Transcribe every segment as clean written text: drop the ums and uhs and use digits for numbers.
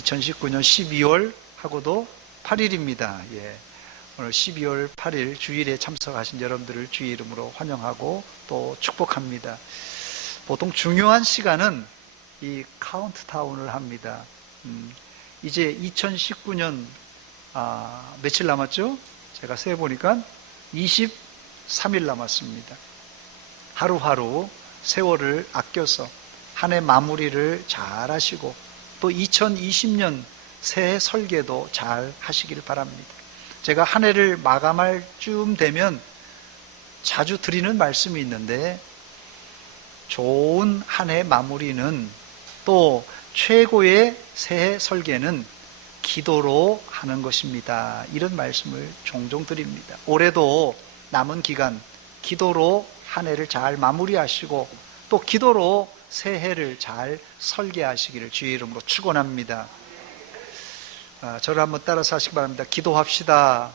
2019년 12월 하고도 8일입니다. 오늘 12월 8일 주일에 참석하신 여러분들을 주의 이름으로 환영하고 또 축복합니다. 보통 중요한 시간은 이 카운트다운을 합니다. 이제 2019년 며칠 남았죠? 제가 세보니까 23일 남았습니다. 하루하루 세월을 아껴서 한 해 마무리를 잘 하시고 또 2020년 새해 설계도 잘 하시길 바랍니다. 제가 한 해를 마감할 쯤 되면 자주 드리는 말씀이 있는데, 좋은 한 해 마무리는 또 최고의 새해 설계는 기도로 하는 것입니다. 이런 말씀을 종종 드립니다. 올해도 남은 기간 기도로 한 해를 잘 마무리하시고 또 기도로 새해를 잘 설계하시기를 주의 이름으로 축원합니다. 저를 한번 따라서 하시기 바랍니다. 기도합시다.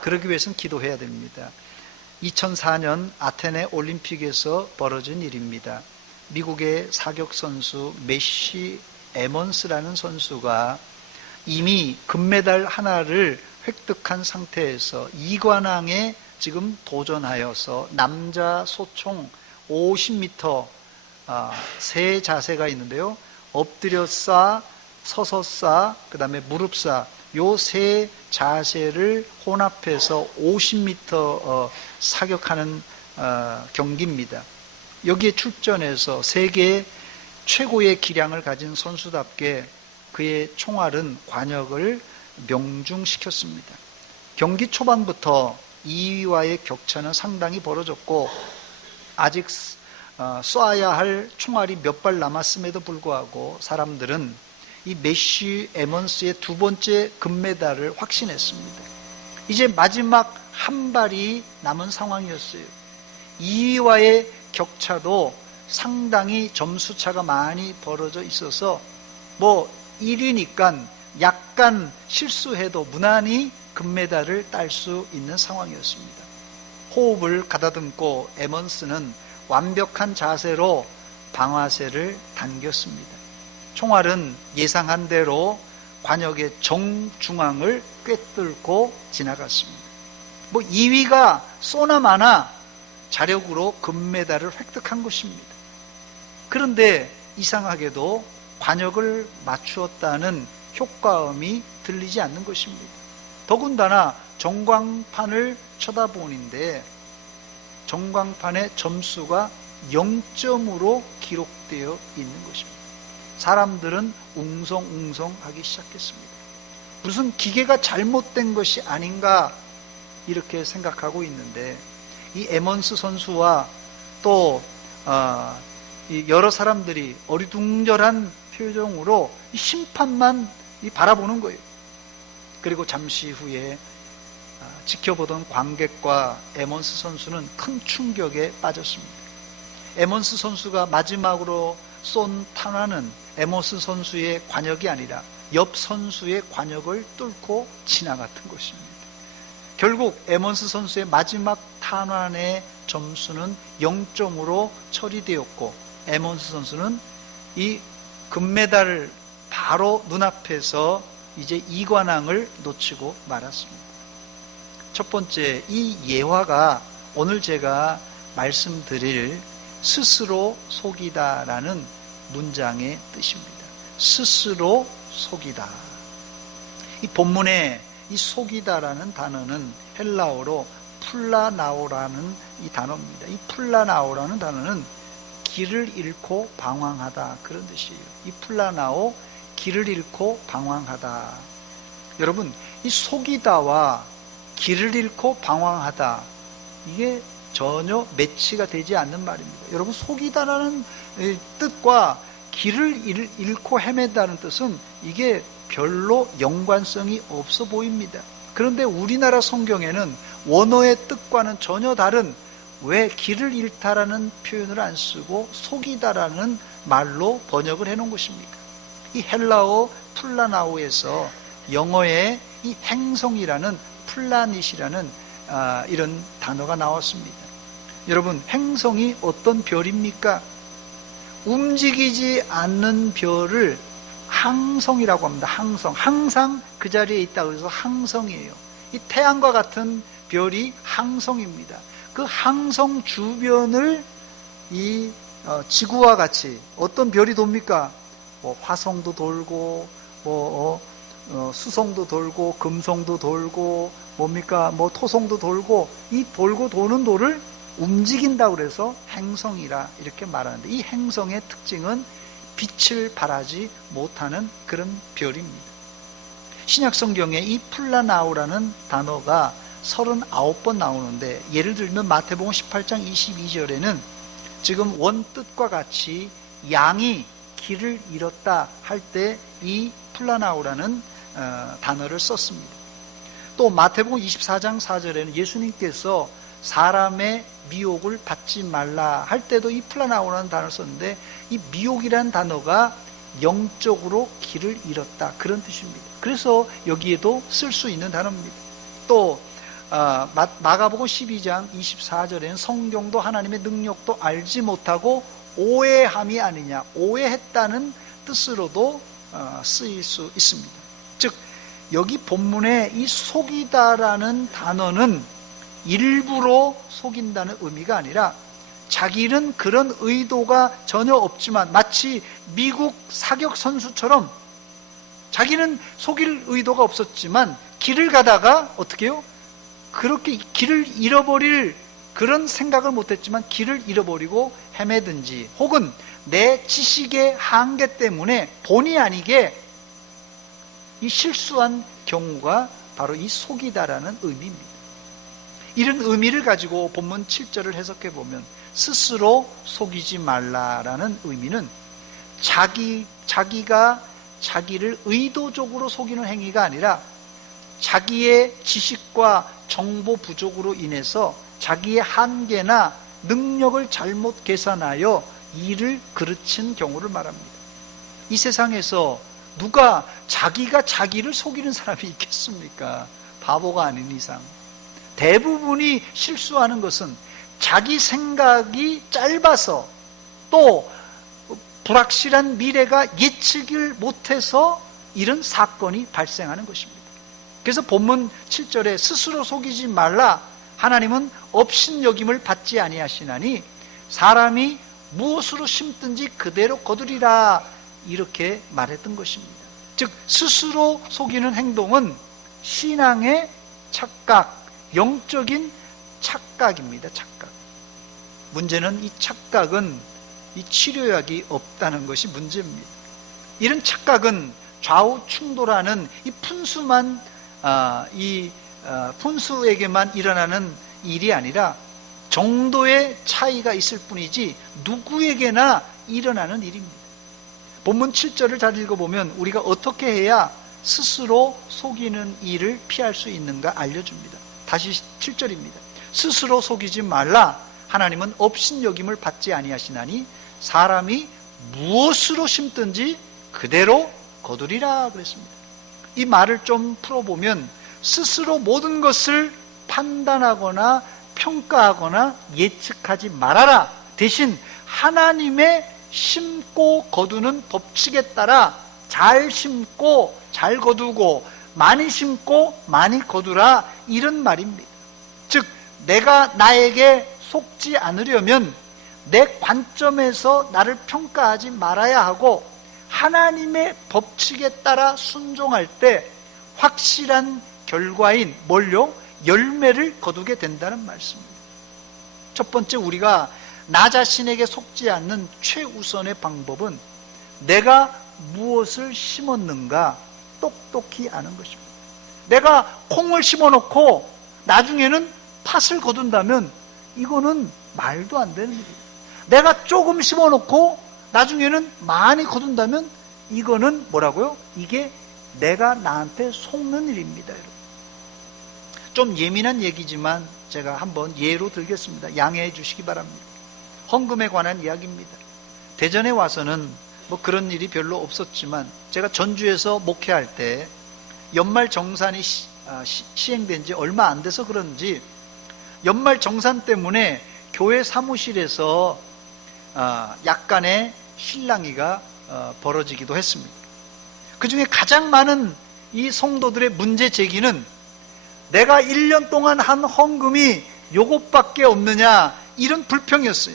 그러기 위해서는 기도해야 됩니다. 2004년 아테네 올림픽에서 벌어진 일입니다. 미국의 사격 선수 메시 에먼스라는 선수가 이미 금메달 하나를 획득한 상태에서 이관왕에 지금 도전하여서 남자 소총 50m 세 자세가 있는데요. 엎드려 쏴, 서서 쏴, 그 다음에 무릎 쏴, 요 세 자세를 혼합해서 50m 사격하는 경기입니다. 여기에 출전해서 세계 최고의 기량을 가진 선수답게 그의 총알은 관역을 명중시켰습니다. 경기 초반부터 2위와의 격차는 상당히 벌어졌고 아직 쏴야 할 총알이 몇 발 남았음에도 불구하고 사람들은 이 메시 에먼스의 두 번째 금메달을 확신했습니다. 이제 마지막 한 발이 남은 상황이었어요. 2위와의 격차도 상당히 점수차가 많이 벌어져 있어서 1위니까 약간 실수해도 무난히 금메달을 딸 수 있는 상황이었습니다. 호흡을 가다듬고 에먼스는 완벽한 자세로 방아쇠를 당겼습니다. 총알은 예상한 대로 관역의 정중앙을 꿰뚫고 지나갔습니다. 2위가 쏘나 마나 자력으로 금메달을 획득한 것입니다. 그런데 이상하게도 관역을 맞추었다는 효과음이 들리지 않는 것입니다. 더군다나 전광판을 쳐다보는데 전광판의 점수가 0점으로 기록되어 있는 것입니다. 사람들은 웅성웅성하기 시작했습니다. 무슨 기계가 잘못된 것이 아닌가 이렇게 생각하고 있는데, 이 에먼스 선수와 또 여러 사람들이 어리둥절한 표정으로 심판만 바라보는 거예요. 그리고 잠시 후에 지켜보던 관객과 에먼스 선수는 큰 충격에 빠졌습니다. 에먼스 선수가 마지막으로 쏜 탄환은 에먼스 선수의 관역이 아니라 옆 선수의 관역을 뚫고 지나갔던 것입니다. 결국 에먼스 선수의 마지막 탄환의 점수는 0점으로 처리되었고 에먼스 선수는 이 금메달을 바로 눈앞에서 이제 이관왕을 놓치고 말았습니다. 첫 번째, 이 예화가 오늘 제가 말씀드릴 스스로 속이다라는 문장의 뜻입니다. 스스로 속이다. 이 본문에 이 속이다라는 단어는 헬라어로 플라나오라는 이 단어입니다. 이 플라나오라는 단어는 길을 잃고 방황하다, 그런 뜻이에요. 이 플라나오, 길을 잃고 방황하다. 여러분, 이 속이다와 길을 잃고 방황하다, 이게 전혀 매치가 되지 않는 말입니다. 여러분, 속이다라는 뜻과 길을 잃고 헤매다는 뜻은 이게 별로 연관성이 없어 보입니다. 그런데 우리나라 성경에는 원어의 뜻과는 전혀 다른, 왜 길을 잃다라는 표현을 안 쓰고 속이다라는 말로 번역을 해놓은 것입니까? 이 헬라어 플라나오에서 영어의 이 행성이라는 플라닛이라는 이런 단어가 나왔습니다. 여러분, 행성이 어떤 별입니까? 움직이지 않는 별을 항성이라고 합니다. 항성. 항상 그 자리에 있다고 해서 항성이에요. 이 태양과 같은 별이 항성입니다. 그 항성 주변을 이 지구와 같이 어떤 별이 돕니까? 뭐 화성도 돌고, 수성도 돌고, 금성도 돌고, 뭡니까? 뭐 토성도 돌고, 이 돌고 도는 돌을 움직인다고 그래서 행성이라 이렇게 말하는데, 이 행성의 특징은 빛을 발하지 못하는 그런 별입니다. 신약 성경에 이 플라나오라는 단어가 39번 나오는데, 예를 들면 마태복음 18장 22절에는 지금 원뜻과 같이 양이 길을 잃었다 할 때 이 플라나오라는 단어를 썼습니다. 또 마태복음 24장 4절에는 예수님께서 사람의 미혹을 받지 말라 할 때도 이 플라나오라는 단어를 썼는데, 이 미혹이라는 단어가 영적으로 길을 잃었다 그런 뜻입니다. 그래서 여기에도 쓸 수 있는 단어입니다. 또 마가복음 12장 24절에는 성경도 하나님의 능력도 알지 못하고 오해함이 아니냐, 오해했다는 뜻으로도 쓰일 수 있습니다. 즉 여기 본문에 이 속이다라는 단어는 일부러 속인다는 의미가 아니라, 자기는 그런 의도가 전혀 없지만 마치 미국 사격 선수처럼 자기는 속일 의도가 없었지만 길을 가다가 어떻게 해요? 그렇게 길을 잃어버릴 그런 생각을 못했지만 길을 잃어버리고 헤매든지, 혹은 내 지식의 한계 때문에 본의 아니게 이 실수한 경우가 바로 이 속이다라는 의미입니다. 이런 의미를 가지고 본문 7절을 해석해 보면, 스스로 속이지 말라라는 의미는 자기가 자기를 의도적으로 속이는 행위가 아니라, 자기의 지식과 정보 부족으로 인해서 자기의 한계나 능력을 잘못 계산하여 일을 그르친 경우를 말합니다. 이 세상에서 누가 자기가 자기를 속이는 사람이 있겠습니까? 바보가 아닌 이상. 대부분이 실수하는 것은 자기 생각이 짧아서, 또 불확실한 미래가 예측을 못해서 이런 사건이 발생하는 것입니다. 그래서 본문 7절에 스스로 속이지 말라, 하나님은 업신여김을 받지 아니하시나니 사람이 무엇으로 심든지 그대로 거두리라, 이렇게 말했던 것입니다. 즉 스스로 속이는 행동은 신앙의 착각, 영적인 착각입니다. 착각. 문제는 이 착각은 이 치료약이 없다는 것이 문제입니다. 이런 착각은 좌우 충돌하는 이 푼수에게만 일어나는 일이 아니라 정도의 차이가 있을 뿐이지 누구에게나 일어나는 일입니다. 본문 7절을 잘 읽어보면 우리가 어떻게 해야 스스로 속이는 일을 피할 수 있는가 알려줍니다. 다시 7절입니다. 스스로 속이지 말라, 하나님은 업신여김을 받지 아니하시나니 사람이 무엇으로 심든지 그대로 거두리라 그랬습니다. 이 말을 좀 풀어보면, 스스로 모든 것을 판단하거나 평가하거나 예측하지 말아라, 대신 하나님의 심고 거두는 법칙에 따라 잘 심고 잘 거두고 많이 심고 많이 거두라, 이런 말입니다. 즉 내가 나에게 속지 않으려면 내 관점에서 나를 평가하지 말아야 하고, 하나님의 법칙에 따라 순종할 때 확실한 결과인 뭘요? 열매를 거두게 된다는 말씀입니다. 첫 번째, 우리가 나 자신에게 속지 않는 최우선의 방법은 내가 무엇을 심었는가 똑똑히 아는 것입니다. 내가 콩을 심어놓고 나중에는 팥을 거둔다면 이거는 말도 안 되는 일이에요. 내가 조금 심어놓고 나중에는 많이 거둔다면 이거는 뭐라고요? 이게 내가 나한테 속는 일입니다. 여러분. 좀 예민한 얘기지만 제가 한번 예로 들겠습니다. 양해해 주시기 바랍니다. 헌금에 관한 이야기입니다. 대전에 와서는 뭐 그런 일이 별로 없었지만, 제가 전주에서 목회할 때 연말 정산이 시행된 지 얼마 안 돼서 그런지 연말 정산 때문에 교회 사무실에서 약간의 실랑이가 벌어지기도 했습니다. 그 중에 가장 많은 이 성도들의 문제 제기는 내가 1년 동안 한 헌금이 요것밖에 없느냐, 이런 불평이었어요.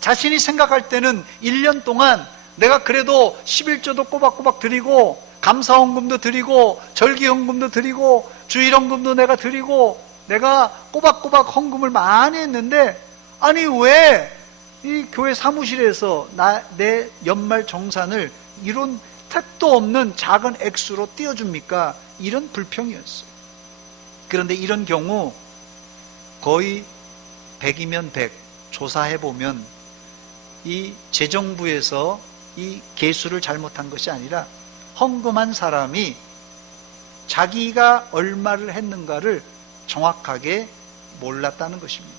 자신이 생각할 때는 1년 동안 내가 그래도 11조도 꼬박꼬박 드리고 감사헌금도 드리고 절기헌금도 드리고 주일헌금도 내가 드리고 내가 꼬박꼬박 헌금을 많이 했는데, 아니 왜 이 교회 사무실에서 내 연말 정산을 이런 택도 없는 작은 액수로 띄워줍니까? 이런 불평이었어요. 그런데 이런 경우 거의 100이면 100 조사해보면 이 재정부에서 이 계수를 잘못한 것이 아니라 헌금한 사람이 자기가 얼마를 했는가를 정확하게 몰랐다는 것입니다.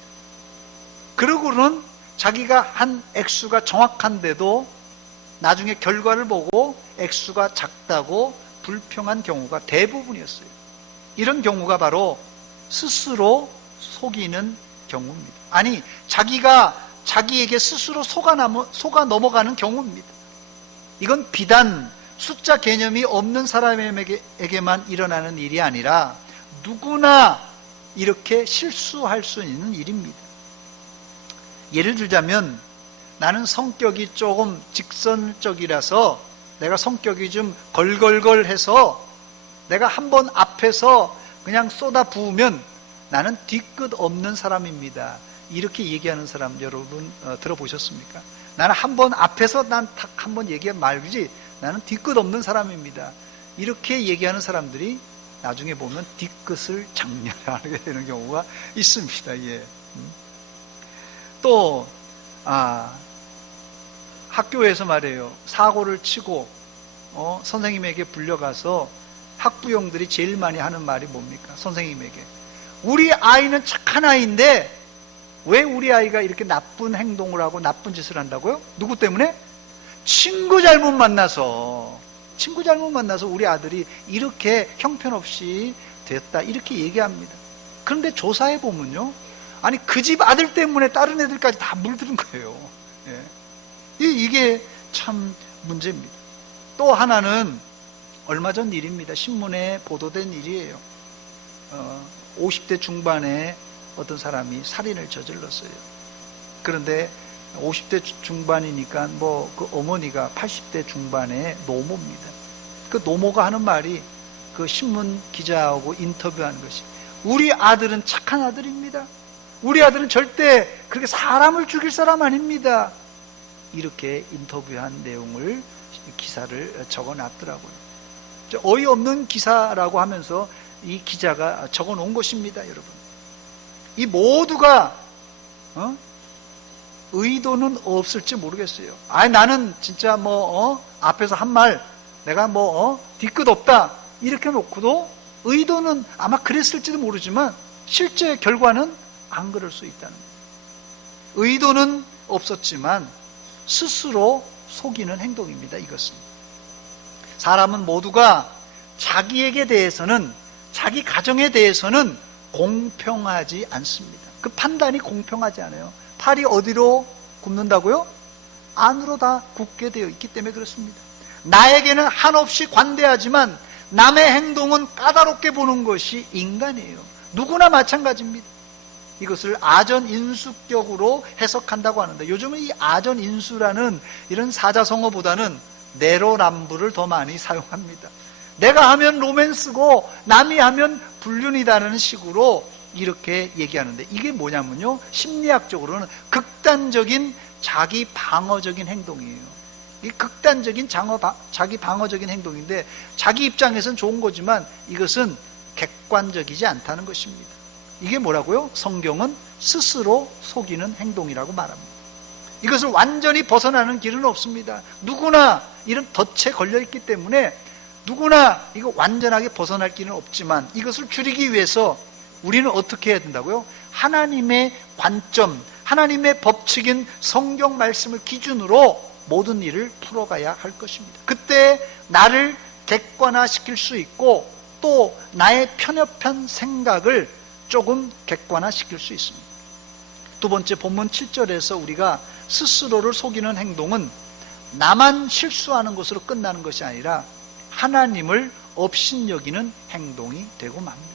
그러고는 자기가 한 액수가 정확한데도 나중에 결과를 보고 액수가 작다고 불평한 경우가 대부분이었어요. 이런 경우가 바로 스스로 속이는 경우입니다. 아니, 자기가 자기에게 스스로 속아 넘어가는 경우입니다. 이건 비단 숫자 개념이 없는 사람에게만 일어나는 일이 아니라 누구나 이렇게 실수할 수 있는 일입니다. 예를 들자면, 나는 성격이 조금 직선적이라서 내가 성격이 좀 걸걸걸해서 내가 한번 앞에서 그냥 쏟아 부으면 나는 뒤끝 없는 사람입니다. 이렇게 얘기하는 사람 여러분 들어보셨습니까? 나는 한번 앞에서 난 딱 한번 얘기하면 말지 나는 뒤끝 없는 사람입니다. 이렇게 얘기하는 사람들이 나중에 보면 뒤끝을 장렬하게 되는 경우가 있습니다. 예. 또 학교에서 말이에요, 사고를 치고 선생님에게 불려가서 학부형들이 제일 많이 하는 말이 뭡니까? 선생님에게, 우리 아이는 착한 아이인데 왜 우리 아이가 이렇게 나쁜 행동을 하고 나쁜 짓을 한다고요? 누구 때문에? 친구 잘못 만나서 우리 아들이 이렇게 형편없이 됐다, 이렇게 얘기합니다. 그런데 조사해 보면요, 아니 그 집 아들 때문에 다른 애들까지 다 물드는 거예요. 예. 이게 참 문제입니다. 또 하나는 얼마 전 일입니다. 신문에 보도된 일이에요. 50대 중반에 어떤 사람이 살인을 저질렀어요. 그런데 50대 중반이니까 그 어머니가 80대 중반의 노모입니다. 그 노모가 하는 말이, 그 신문 기자하고 인터뷰한 것이, 우리 아들은 착한 아들입니다. 우리 아들은 절대 그렇게 사람을 죽일 사람 아닙니다. 이렇게 인터뷰한 내용을, 기사를 적어놨더라고요. 어이없는 기사라고 하면서 이 기자가 적어놓은 것입니다. 여러분, 이 모두가 의도는 없을지 모르겠어요. 나는 진짜 앞에서 한 말 내가 뒤끝 없다 이렇게 놓고도 의도는 아마 그랬을지도 모르지만 실제 결과는 안 그럴 수 있다는 거예요. 의도는 없었지만 스스로 속이는 행동입니다. 이것은 사람은 모두가 자기에게 대해서는, 자기 가정에 대해서는 공평하지 않습니다. 그 판단이 공평하지 않아요. 팔이 어디로 굽는다고요? 안으로 다 굽게 되어 있기 때문에 그렇습니다. 나에게는 한없이 관대하지만 남의 행동은 까다롭게 보는 것이 인간이에요. 누구나 마찬가지입니다. 이것을 아전인수격으로 해석한다고 하는데, 요즘은 이 아전인수라는 이런 사자성어보다는 내로남불을 더 많이 사용합니다. 내가 하면 로맨스고 남이 하면 불륜이다라는 식으로 이렇게 얘기하는데, 이게 뭐냐면요, 심리학적으로는 극단적인 자기 방어적인 행동이에요. 이 극단적인 자기 방어적인 행동인데, 자기 입장에서는 좋은 거지만 이것은 객관적이지 않다는 것입니다. 이게 뭐라고요? 성경은 스스로 속이는 행동이라고 말합니다. 이것을 완전히 벗어나는 길은 없습니다. 누구나 이런 덫에 걸려있기 때문에 누구나 이거 완전하게 벗어날 길은 없지만, 이것을 줄이기 위해서 우리는 어떻게 해야 된다고요? 하나님의 관점, 하나님의 법칙인 성경 말씀을 기준으로 모든 일을 풀어가야 할 것입니다. 그때 나를 객관화시킬 수 있고, 또 나의 편협한 생각을 조금 객관화시킬 수 있습니다. 두 번째, 본문 7절에서 우리가 스스로를 속이는 행동은 나만 실수하는 것으로 끝나는 것이 아니라 하나님을 업신여기는 행동이 되고 맙니다.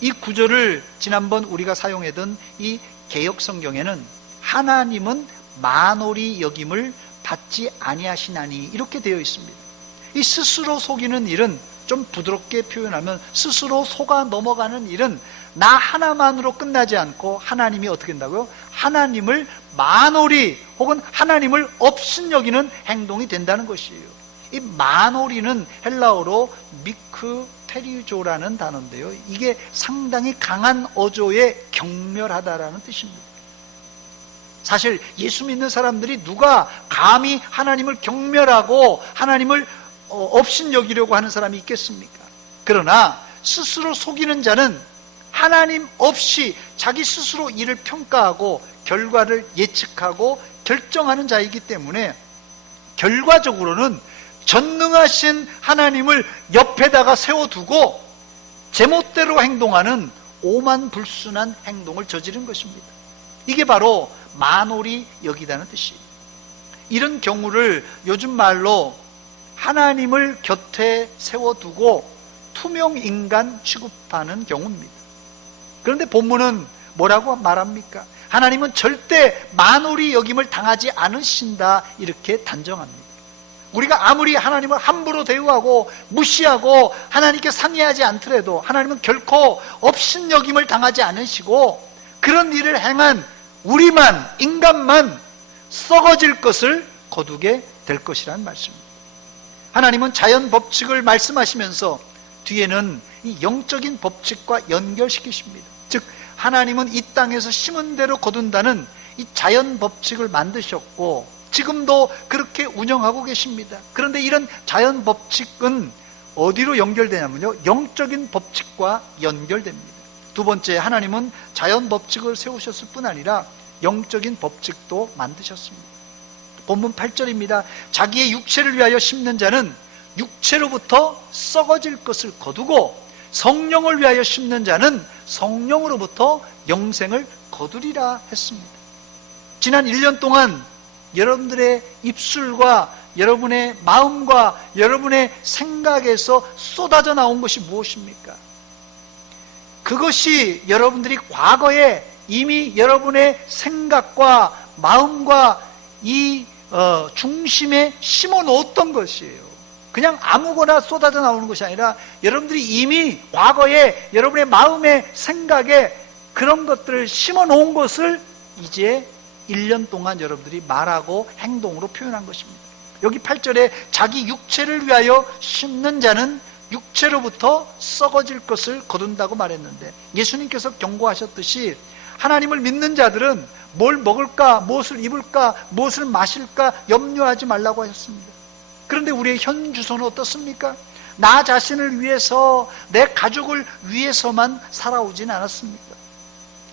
이 구절을 지난번 우리가 사용했던 이 개역성경에는 하나님은 만홀히 여김을 받지 아니하시나니 이렇게 되어 있습니다. 이 스스로 속이는 일은, 좀 부드럽게 표현하면 스스로 속아 넘어가는 일은 나 하나만으로 끝나지 않고 하나님이 어떻게 된다고요? 하나님을 만홀히 혹은 하나님을 업신여기는 행동이 된다는 것이에요. 이 만홀히는 헬라어로 미크테리조라는 단어인데요, 이게 상당히 강한 어조의 경멸하다라는 뜻입니다. 사실 예수 믿는 사람들이 누가 감히 하나님을 경멸하고 하나님을 업신여기려고 하는 사람이 있겠습니까? 그러나 스스로 속이는 자는 하나님 없이 자기 스스로 일을 평가하고 결과를 예측하고 결정하는 자이기 때문에 결과적으로는 전능하신 하나님을 옆에다가 세워두고 제멋대로 행동하는 오만불순한 행동을 저지른 것입니다. 이게 바로 만홀히 여기다는 뜻이에요. 이런 경우를 요즘 말로 하나님을 곁에 세워두고 투명인간 취급하는 경우입니다. 그런데 본문은 뭐라고 말합니까? 하나님은 절대 만홀히 여김을 당하지 않으신다, 이렇게 단정합니다. 우리가 아무리 하나님을 함부로 대우하고 무시하고 하나님께 상의하지 않더라도 하나님은 결코 업신여김을 당하지 않으시고 그런 일을 행한 우리만, 인간만 썩어질 것을 거두게 될 것이라는 말씀입니다. 하나님은 자연 법칙을 말씀하시면서 뒤에는 이 영적인 법칙과 연결시키십니다. 즉 하나님은 이 땅에서 심은 대로 거둔다는 이 자연 법칙을 만드셨고 지금도 그렇게 운영하고 계십니다. 그런데 이런 자연 법칙은 어디로 연결되냐면요, 영적인 법칙과 연결됩니다. 두 번째, 하나님은 자연 법칙을 세우셨을 뿐 아니라 영적인 법칙도 만드셨습니다. 본문 8절입니다. 자기의 육체를 위하여 심는 자는 육체로부터 썩어질 것을 거두고 성령을 위하여 심는 자는 성령으로부터 영생을 거두리라 했습니다. 지난 1년 동안 여러분들의 입술과 여러분의 마음과 여러분의 생각에서 쏟아져 나온 것이 무엇입니까? 그것이 여러분들이 과거에 이미 여러분의 생각과 마음과 이 중심에 심어 놓았던 것이에요. 그냥 아무거나 쏟아져 나오는 것이 아니라 여러분들이 이미 과거에 여러분의 마음의 생각에 그런 것들을 심어 놓은 것을 이제 1년 동안 여러분들이 말하고 행동으로 표현한 것입니다. 여기 8절에 자기 육체를 위하여 심는 자는 육체로부터 썩어질 것을 거둔다고 말했는데, 예수님께서 경고하셨듯이 하나님을 믿는 자들은 뭘 먹을까, 무엇을 입을까, 무엇을 마실까 염려하지 말라고 하셨습니다. 그런데 우리의 현 주소는 어떻습니까? 나 자신을 위해서, 내 가족을 위해서만 살아오진 않았습니까?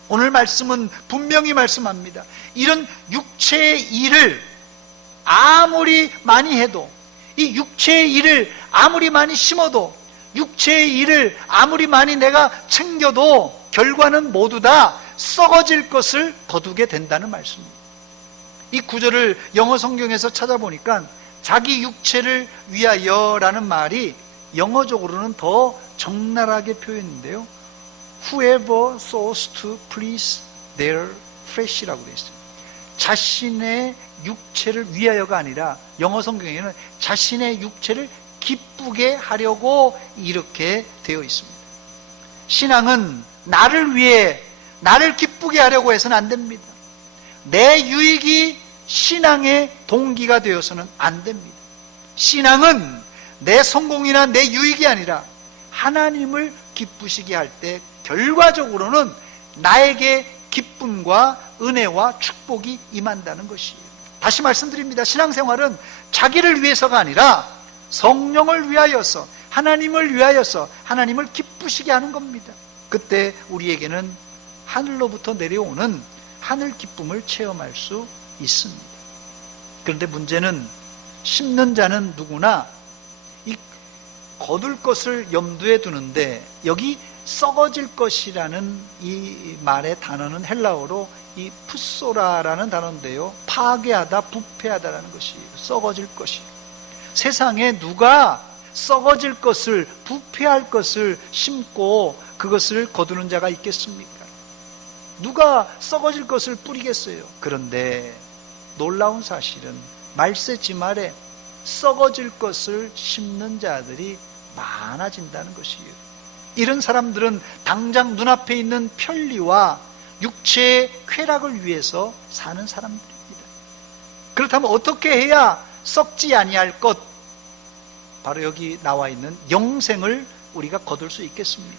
오늘 말씀은 분명히 말씀합니다. 이런 육체의 일을 아무리 많이 해도, 이 육체의 일을 아무리 많이 심어도, 육체의 일을 아무리 많이 내가 챙겨도 결과는 모두 다 썩어질 것을 거두게 된다는 말씀입니다. 이 구절을 영어 성경에서 찾아보니까 자기 육체를 위하여라는 말이 영어적으로는 더 적나라하게 표현인데요, Whoever sows to please their flesh라고 되어 있어요. 자신의 육체를 위하여가 아니라 영어 성경에는 자신의 육체를 기쁘게 하려고 이렇게 되어 있습니다. 신앙은 나를 위해, 나를 기쁘게 하려고 해서는 안 됩니다. 내 유익이 신앙의 동기가 되어서는 안 됩니다. 신앙은 내 성공이나 내 유익이 아니라 하나님을 기쁘시게 할 때 결과적으로는 나에게 기쁨과 은혜와 축복이 임한다는 것이에요. 다시 말씀드립니다. 신앙생활은 자기를 위해서가 아니라 성령을 위하여서, 하나님을 위하여서 하나님을 기쁘시게 하는 겁니다. 그때 우리에게는 하늘로부터 내려오는 하늘 기쁨을 체험할 수 있습니다. 그런데 문제는 심는 자는 누구나 이 거둘 것을 염두에 두는데, 여기 썩어질 것이라는 이 말의 단어는 헬라어로 이 푸소라라는 단어인데요, 파괴하다, 부패하다라는 것이 썩어질 것이. 세상에 누가 썩어질 것을, 부패할 것을 심고 그것을 거두는 자가 있겠습니까? 누가 썩어질 것을 뿌리겠어요? 그런데 놀라운 사실은 말세지말에 썩어질 것을 심는 자들이 많아진다는 것이에요. 이런 사람들은 당장 눈앞에 있는 편리와 육체의 쾌락을 위해서 사는 사람들입니다. 그렇다면 어떻게 해야 썩지 아니할 것, 바로 여기 나와 있는 영생을 우리가 거둘 수 있겠습니까?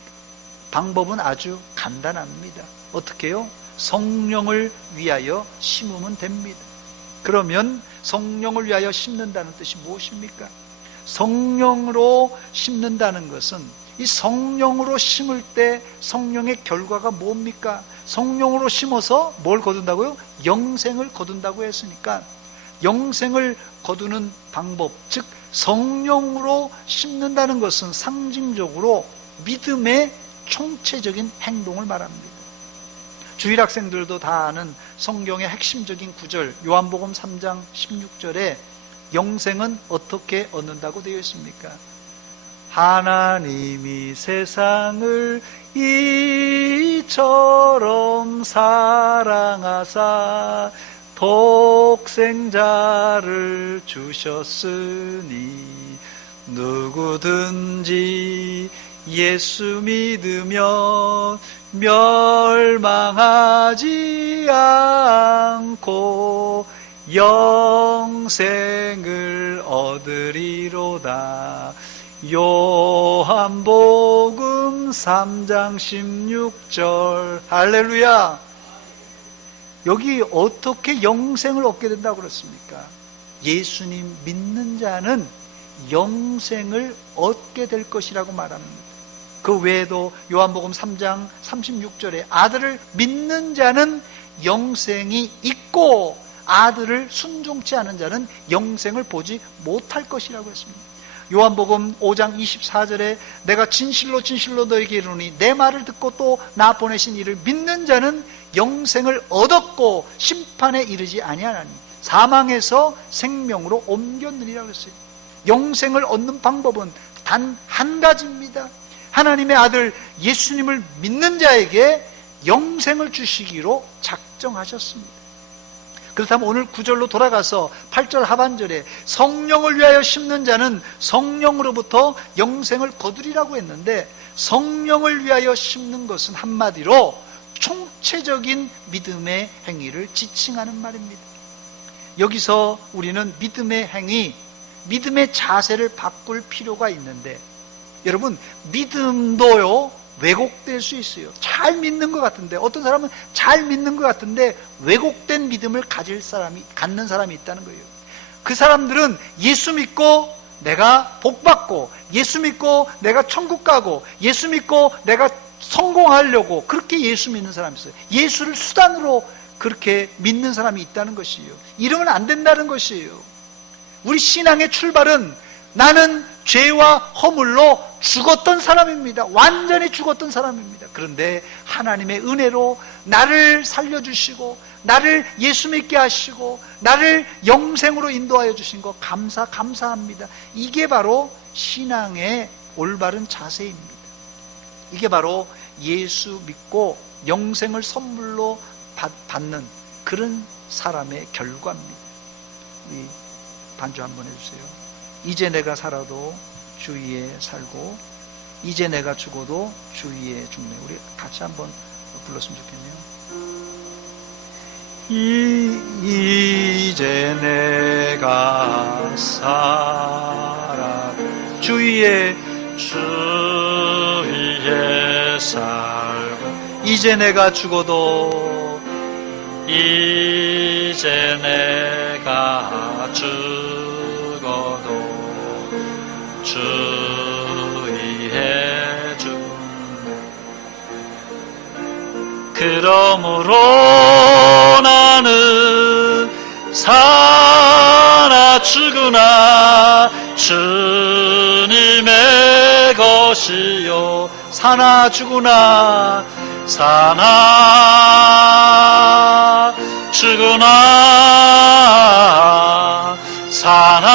방법은 아주 간단합니다. 어떻게 해요? 성령을 위하여 심으면 됩니다. 그러면 성령을 위하여 심는다는 뜻이 무엇입니까? 성령으로 심는다는 것은, 이 성령으로 심을 때 성령의 결과가 뭡니까? 성령으로 심어서 뭘 거둔다고요? 영생을 거둔다고 했으니까 영생을 거두는 방법, 즉 성령으로 심는다는 것은 상징적으로 믿음의 총체적인 행동을 말합니다. 주일학생들도 다 아는 성경의 핵심적인 구절, 요한복음 3장 16절에 영생은 어떻게 얻는다고 되어 있습니까? 하나님이 세상을 이처럼 사랑하사 독생자를 주셨으니 누구든지 예수 믿으면 멸망하지 않고 영생을 얻으리로다. 요한복음 3장 16절. 할렐루야. 여기 어떻게 영생을 얻게 된다고 그랬습니까? 예수님 믿는 자는 영생을 얻게 될 것이라고 말합니다. 그 외에도 요한복음 3장 36절에 아들을 믿는 자는 영생이 있고 아들을 순종치 않은 자는 영생을 보지 못할 것이라고 했습니다. 요한복음 5장 24절에 내가 진실로 진실로 너에게 이르노니 내 말을 듣고 또 나 보내신 이를 믿는 자는 영생을 얻었고 심판에 이르지 아니하나니 사망에서 생명으로 옮겼느니라고 했어요. 영생을 얻는 방법은 단 한 가지입니다. 하나님의 아들 예수님을 믿는 자에게 영생을 주시기로 작정하셨습니다. 그렇다면 오늘 9절로 돌아가서 8절 하반절에 성령을 위하여 심는 자는 성령으로부터 영생을 거두리라고 했는데, 성령을 위하여 심는 것은 한마디로 총체적인 믿음의 행위를 지칭하는 말입니다. 여기서 우리는 믿음의 행위, 믿음의 자세를 바꿀 필요가 있는데, 여러분 믿음도요 왜곡될 수 있어요. 잘 믿는 것 같은데, 어떤 사람은 잘 믿는 것 같은데 왜곡된 믿음을 갖는 사람이 있다는 거예요. 그 사람들은 예수 믿고 내가 복 받고, 예수 믿고 내가 천국 가고, 예수 믿고 내가 성공하려고 그렇게 예수 믿는 사람이 있어요. 예수를 수단으로 그렇게 믿는 사람이 있다는 것이에요. 이러면 안 된다는 것이에요. 우리 신앙의 출발은 나는 죄와 허물로 죽었던 사람입니다. 완전히 죽었던 사람입니다. 그런데 하나님의 은혜로 나를 살려주시고 나를 예수 믿게 하시고 나를 영생으로 인도하여 주신 것 감사합니다. 이게 바로 신앙의 올바른 자세입니다. 이게 바로 예수 믿고 영생을 선물로 받는 그런 사람의 결과입니다. 우리 반주 한번 해주세요. 이제 내가 살아도 주 위에 살고 이제 내가 죽어도 주 위에 죽네. 우리 같이 한번 불렀으면 좋겠네요. 이제 내가 살아 주 위에 살고 이제 내가 죽어도 이제 내가 죽어도 주 위에 죽네. 그러므로 나는 사나 죽으나 주님의 것이요. 사나 죽으나 사나 죽으나 사나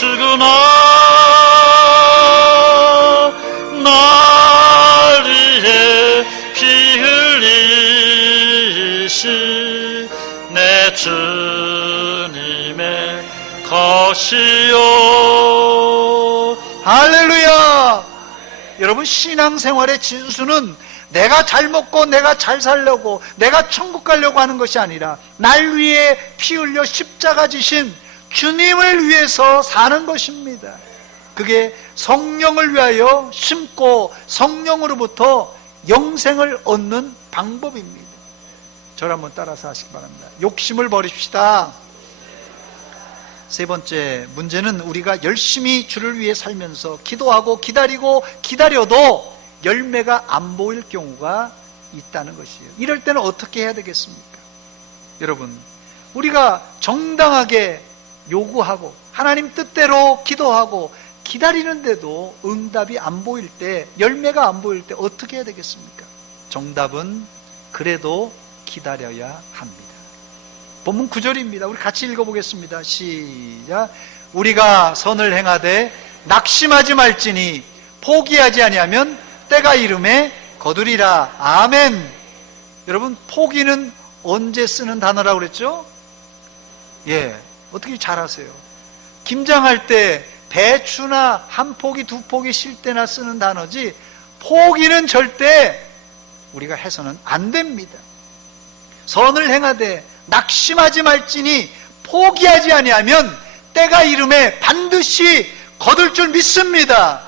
주구나 날 위해 피 흘리시 내 주님의 것이요. 할렐루야! 여러분, 신앙생활의 진수는 내가 잘 먹고 내가 잘 살려고 내가 천국 가려고 하는 것이 아니라 날 위해 피 흘려 십자가 지신 주님을 위해서 사는 것입니다. 그게 성령을 위하여 심고 성령으로부터 영생을 얻는 방법입니다. 저를 한번 따라서 하시기 바랍니다. 욕심을 버립시다. 세 번째 문제는 우리가 열심히 주를 위해 살면서 기도하고 기다리고 기다려도 열매가 안 보일 경우가 있다는 것이에요. 이럴 때는 어떻게 해야 되겠습니까? 여러분, 우리가 정당하게 요구하고 하나님 뜻대로 기도하고 기다리는데도 응답이 안 보일 때, 열매가 안 보일 때 어떻게 해야 되겠습니까? 정답은 그래도 기다려야 합니다. 본문 9절입니다. 우리 같이 읽어보겠습니다. 시작. 우리가 선을 행하되 낙심하지 말지니 포기하지 아니하면 때가 이름에 거두리라. 아멘. 여러분, 포기는 언제 쓰는 단어라고 그랬죠? 예, 어떻게 잘하세요? 김장할 때 배추나 한 포기 두 포기 실 때나 쓰는 단어지, 포기는 절대 우리가 해서는 안 됩니다. 선을 행하되 낙심하지 말지니 포기하지 아니하면 때가 이름에 반드시 거둘 줄 믿습니다.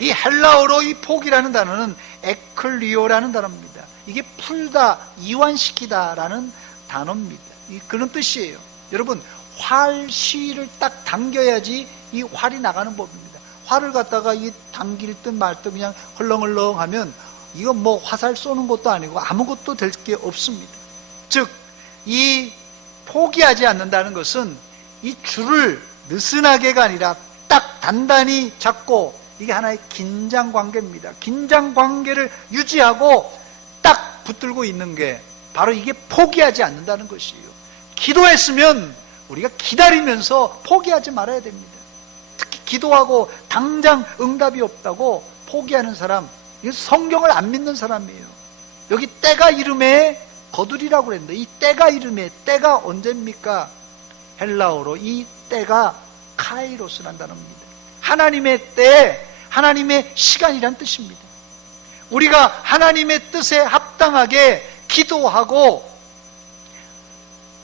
이 헬라어로 이 포기라는 단어는 에클리오라는 단어입니다. 이게 풀다, 이완시키다라는 단어입니다. 그런 뜻이에요. 여러분, 활시를 딱 당겨야지 이 활이 나가는 법입니다. 활을 갖다가 이 당길 듯 말 듯 그냥 헐렁헐렁 하면 이건 뭐 화살 쏘는 것도 아니고 아무것도 될 게 없습니다. 즉, 이 포기하지 않는다는 것은 이 줄을 느슨하게가 아니라 딱 단단히 잡고, 이게 하나의 긴장 관계입니다. 긴장 관계를 유지하고 딱 붙들고 있는 게 바로 이게 포기하지 않는다는 것이에요. 기도했으면 우리가 기다리면서 포기하지 말아야 됩니다. 특히 기도하고 당장 응답이 없다고 포기하는 사람, 이건 성경을 안 믿는 사람이에요. 여기 때가 이름에 거두리라고 그랬는데, 이 때가 이름에, 때가 언제입니까? 헬라어로 이 때가 카이로스라는 단어입니다. 하나님의 때, 하나님의 시간이란 뜻입니다. 우리가 하나님의 뜻에 합당하게 기도하고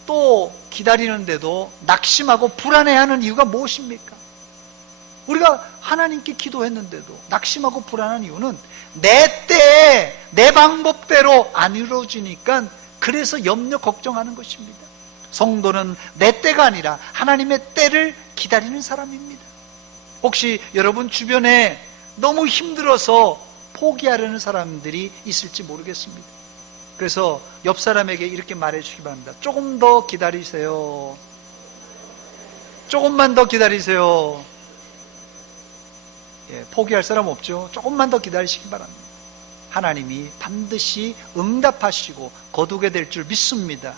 또 기다리는데도 낙심하고 불안해하는 이유가 무엇입니까? 우리가 하나님께 기도했는데도 낙심하고 불안한 이유는 내 때에 내 방법대로 안 이루어지니까 그래서 염려 걱정하는 것입니다. 성도는 내 때가 아니라 하나님의 때를 기다리는 사람입니다. 혹시 여러분 주변에 너무 힘들어서 포기하려는 사람들이 있을지 모르겠습니다. 그래서 옆 사람에게 이렇게 말해 주시기 바랍니다. 조금 더 기다리세요. 조금만 더 기다리세요. 예, 포기할 사람 없죠? 조금만 더 기다리시기 바랍니다. 하나님이 반드시 응답하시고 거두게 될 줄 믿습니다.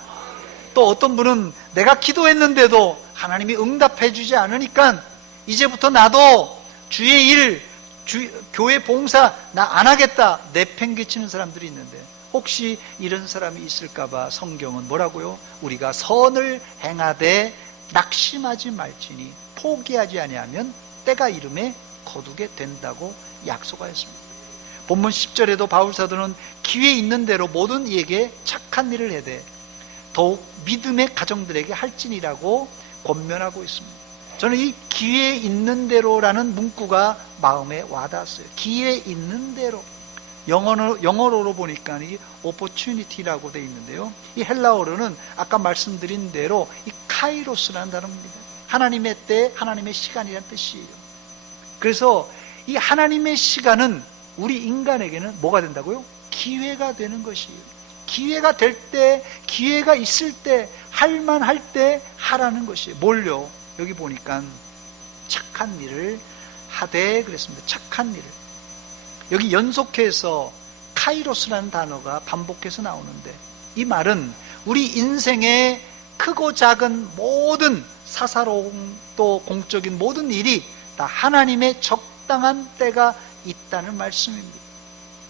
또 어떤 분은 내가 기도했는데도 하나님이 응답해 주지 않으니까 이제부터 나도 주의 일, 교회 봉사 나 안 하겠다 내팽개치는 사람들이 있는데, 혹시 이런 사람이 있을까봐 성경은 뭐라고요? 우리가 선을 행하되 낙심하지 말지니 포기하지 아니하면 때가 이름에 거두게 된다고 약속하였습니다. 본문 10절에도 바울사도는 기회 있는 대로 모든 이에게 착한 일을 해대 더욱 믿음의 가정들에게 할지니라고 권면하고 있습니다. 저는 이 기회 있는 대로라는 문구가 마음에 와닿았어요. 기회 있는 대로. 영어로 보니까 이 opportunity라고 되어 있는데요. 이 헬라어로는 아까 말씀드린 대로 이 카이로스라는 단어입니다. 하나님의 때, 하나님의 시간이라는 뜻이에요. 그래서 이 하나님의 시간은 우리 인간에게는 뭐가 된다고요? 기회가 되는 것이에요. 기회가 될 때, 기회가 있을 때, 할만할 때 하라는 것이에요. 뭘요? 여기 보니까 착한 일을 하되 그랬습니다. 착한 일을. 여기 연속해서 카이로스라는 단어가 반복해서 나오는데, 이 말은 우리 인생의 크고 작은 모든 사사로운 또 공적인 모든 일이 다 하나님의 적당한 때가 있다는 말씀입니다.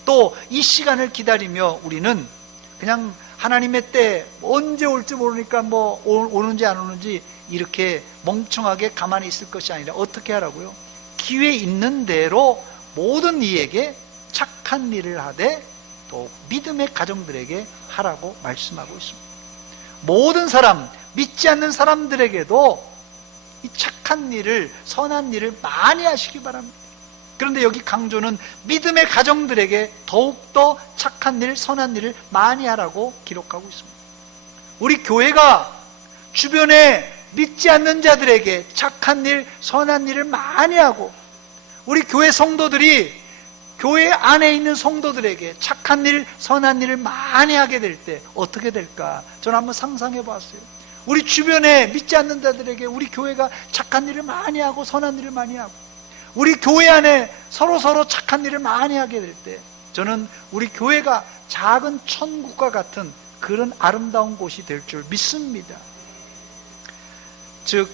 또 이 시간을 기다리며 우리는 그냥 하나님의 때 언제 올지 모르니까 뭐 오는지 안 오는지 이렇게 멍청하게 가만히 있을 것이 아니라 어떻게 하라고요? 기회 있는 대로 모든 이에게 착한 일을 하되 또 믿음의 가정들에게 하라고 말씀하고 있습니다. 모든 사람, 믿지 않는 사람들에게도 이 착한 일을, 선한 일을 많이 하시기 바랍니다. 그런데 여기 강조는 믿음의 가정들에게 더욱더 착한 일, 선한 일을 많이 하라고 기록하고 있습니다. 우리 교회가 주변에 믿지 않는 자들에게 착한 일, 선한 일을 많이 하고 우리 교회 성도들이 교회 안에 있는 성도들에게 착한 일, 선한 일을 많이 하게 될 때 어떻게 될까? 저는 한번 상상해 봤어요. 우리 주변에 믿지 않는 자들에게 우리 교회가 착한 일을 많이 하고 선한 일을 많이 하고 우리 교회 안에 서로 착한 일을 많이 하게 될 때 저는 우리 교회가 작은 천국과 같은 그런 아름다운 곳이 될 줄 믿습니다. 즉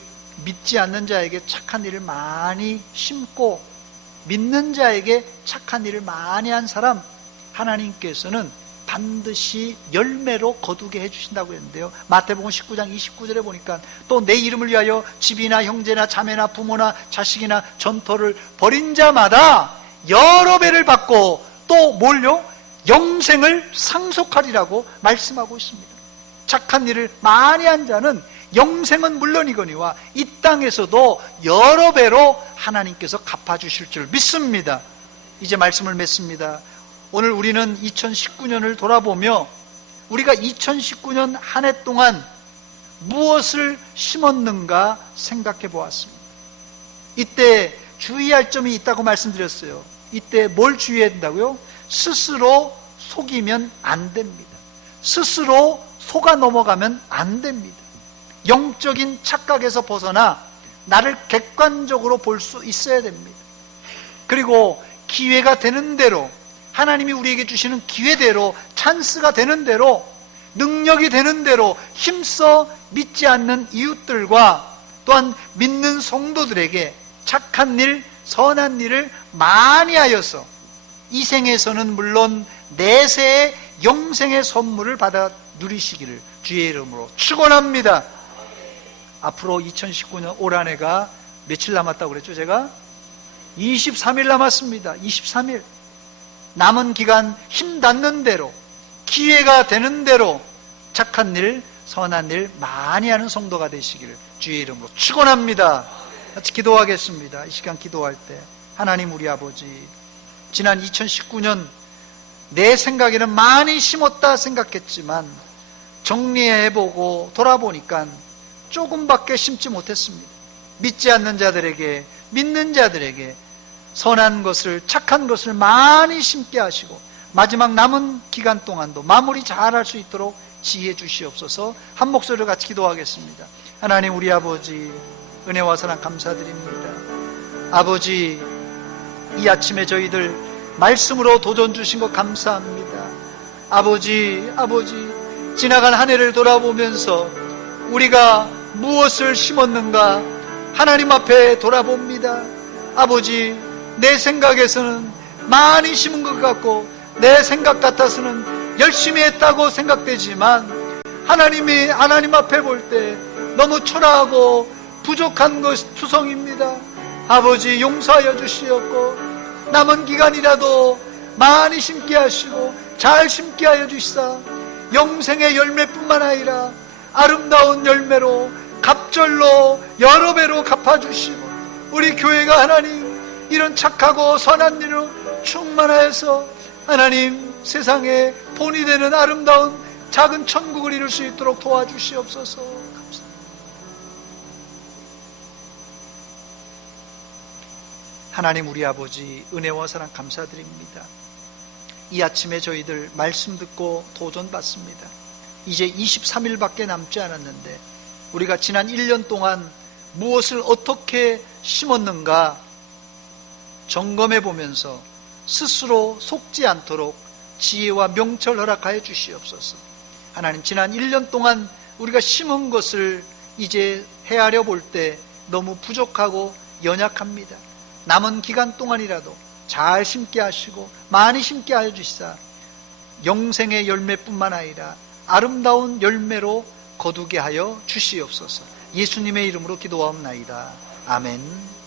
믿지 않는 자에게 착한 일을 많이 심고 믿는 자에게 착한 일을 많이 한 사람 하나님께서는 반드시 열매로 거두게 해주신다고 했는데요. 마태복음 19장 29절에 보니까 또 내 이름을 위하여 집이나 형제나 자매나 부모나 자식이나 전토를 벌인 자마다 여러 배를 받고 또 뭘요? 영생을 상속하리라고 말씀하고 있습니다. 착한 일을 많이 한 자는 영생은 물론이거니와 이 땅에서도 여러 배로 하나님께서 갚아주실 줄 믿습니다. 이제 말씀을 맺습니다. 오늘 우리는 2019년을 돌아보며 우리가 2019년 한 해 동안 무엇을 심었는가 생각해 보았습니다. 이때 주의할 점이 있다고 말씀드렸어요. 이때 뭘 주의해야 된다고요? 스스로 속이면 안 됩니다. 스스로 속아 넘어가면 안 됩니다. 영적인 착각에서 벗어나 나를 객관적으로 볼 수 있어야 됩니다. 그리고 기회가 되는 대로 하나님이 우리에게 주시는 기회대로 찬스가 되는 대로 능력이 되는 대로 힘써 믿지 않는 이웃들과 또한 믿는 성도들에게 착한 일, 선한 일을 많이 하여서 이 생에서는 물론 내세의 영생의 선물을 받아 누리시기를 주의 이름으로 축원합니다. 앞으로 2019년 올 한 해가 며칠 남았다고 그랬죠? 제가 23일 남았습니다. 23일 남은 기간 힘 닿는 대로 기회가 되는 대로 착한 일, 선한 일 많이 하는 성도가 되시기를 주의 이름으로 축원합니다. 같이 기도하겠습니다. 이 시간 기도할 때 하나님 우리 아버지, 지난 2019년 내 생각에는 많이 심었다 생각했지만 정리해보고 돌아보니까 조금밖에 심지 못했습니다. 믿지 않는 자들에게, 믿는 자들에게 선한 것을, 착한 것을 많이 심게 하시고 마지막 남은 기간 동안도 마무리 잘할 수 있도록 지혜 주시옵소서. 한 목소리로 같이 기도하겠습니다. 하나님 우리 아버지, 은혜와 사랑 감사드립니다. 아버지, 이 아침에 저희들 말씀으로 도전 주신 것 감사합니다. 아버지, 지나간 한 해를 돌아보면서 우리가 무엇을 심었는가 하나님 앞에 돌아봅니다. 아버지, 내 생각에서는 많이 심은 것 같고 내 생각 같아서는 열심히 했다고 생각되지만 하나님 앞에 볼 때 너무 초라하고 부족한 것 투성입니다. 아버지, 용서하여 주시옵고 남은 기간이라도 많이 심게 하시고 잘 심게 하여 주시사 영생의 열매뿐만 아니라 아름다운 열매로 갑절로 여러 배로 갚아주시고 우리 교회가 하나님 이런 착하고 선한 일로 충만하여서 하나님 세상에 본이 되는 아름다운 작은 천국을 이룰 수 있도록 도와주시옵소서. 감사합니다. 하나님 우리 아버지, 은혜와 사랑 감사드립니다. 이 아침에 저희들 말씀 듣고 도전받습니다. 이제 23일밖에 남지 않았는데 우리가 지난 1년 동안 무엇을 어떻게 심었는가 점검해 보면서 스스로 속지 않도록 지혜와 명철 허락하여 주시옵소서. 하나님, 지난 1년 동안 우리가 심은 것을 이제 헤아려 볼 때 너무 부족하고 연약합니다. 남은 기간 동안이라도 잘 심게 하시고 많이 심게 하여 주시사 영생의 열매뿐만 아니라 아름다운 열매로 거두게 하여 주시옵소서. 예수님의 이름으로 기도하옵나이다. 아멘.